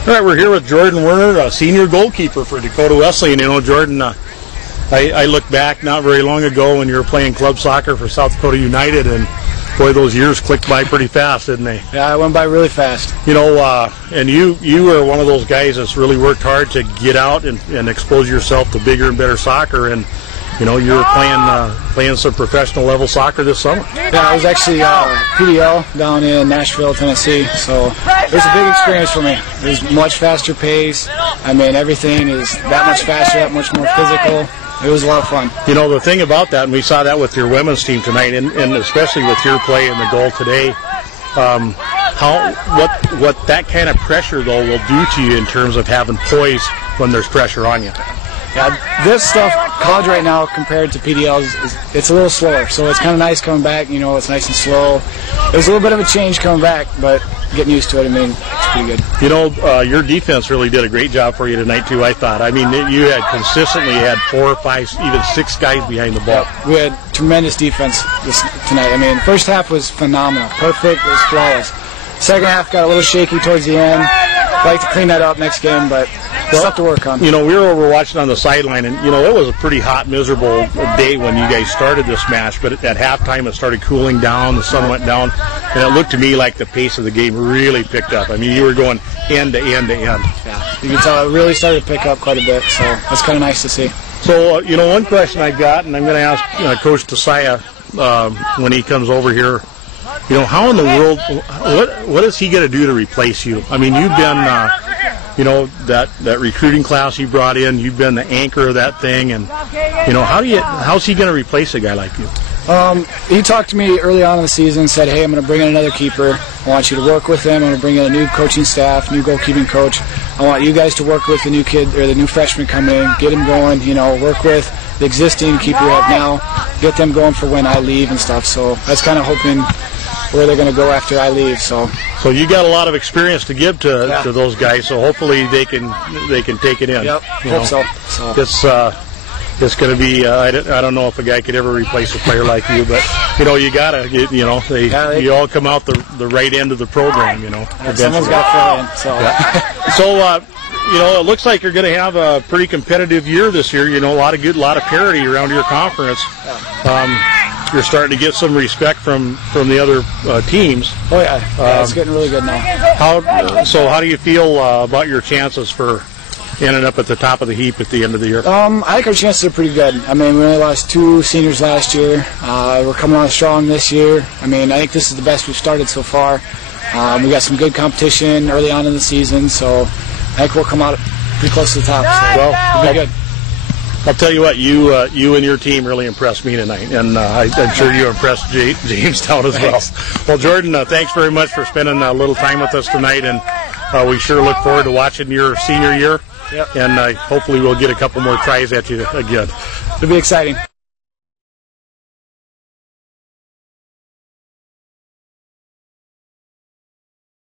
All right, we're here with Jordan Werner, a senior goalkeeper for Dakota Wesleyan. You know, Jordan, I look back not very long ago when you were playing club soccer for South Dakota United, and boy, those years clicked by pretty fast, didn't they? Yeah, it went by really fast. You know, and you were one of those guys that's really worked hard to get out and expose yourself to bigger and better soccer, and you know, you were playing some professional level soccer this summer. Yeah, I was actually PDL down in Nashville, Tennessee, so it was a big experience for me. It was much faster pace. I mean, everything is that much faster, that much more physical. It was a lot of fun. You know, the thing about that, and we saw that with your women's team tonight, and especially with your play in the goal today, what that kind of pressure, though, will do to you in terms of having poise when there's pressure on you. Yeah, this stuff, college right now compared to PDL, it's a little slower. So it's kind of nice coming back. You know, it's nice and slow. It was a little bit of a change coming back, but getting used to it, I mean, it's pretty good. You know, your defense really did a great job for you tonight, too, I thought. I mean, you had consistently had 4 or 5, even 6 guys behind the ball. Yeah, we had tremendous defense tonight. I mean, the first half was phenomenal. Perfect. It was flawless. Second half got a little shaky towards the end. I'd like to clean that up next game, but stuff to work on. You know, we were over watching on the sideline, and, you know, it was a pretty hot, miserable day when you guys started this match, but at halftime it started cooling down, the sun went down, and it looked to me like the pace of the game really picked up. I mean, you were going end to end to end. Yeah, you can tell it really started to pick up quite a bit, so that's kind of nice to see. So, you know, one question I got, and I'm going to ask Coach Tasaya when he comes over here, you know, how in the world, what is he going to do to replace you? I mean, you've been, you know, that recruiting class you brought in, you've been the anchor of that thing, and, you know, how's he going to replace a guy like you? He talked to me early on in the season, said, hey, I'm going to bring in another keeper. I want you to work with him. I'm going to bring in a new coaching staff, new goalkeeping coach. I want you guys to work with the new kid, or the new freshman coming in, get him going, you know, work with the existing keeper we have now, get them going for when I leave and stuff. So that's kind of hoping where they're going to go after I leave. So you got a lot of experience to give to those guys, so hopefully they can take it in. Yep, hope so. It's going to be, I don't know if a guy could ever replace a player like you, but, you know, you got to, you know, you all come out the right end of the program, you know. Someone's got to fill in. So, so you know, it looks like you're going to have a pretty competitive year this year, you know, a lot of parity around your conference. You're starting to get some respect from the other teams. Oh, yeah. It's getting really good now. How do you feel about your chances for ending up at the top of the heap at the end of the year? I think our chances are pretty good. I mean, we only lost 2 seniors last year. We're coming on strong this year. I mean, I think this is the best we've started so far. We got some good competition early on in the season, so I think we'll come out pretty close to the top. So, well, it'll be good. I'll tell you what, you and your team really impressed me tonight, and I'm sure you impressed Jamestown as well. Well, Jordan, thanks very much for spending a little time with us tonight, and we sure look forward to watching your senior year. Yep. And hopefully we'll get a couple more tries at you again. It'll be exciting.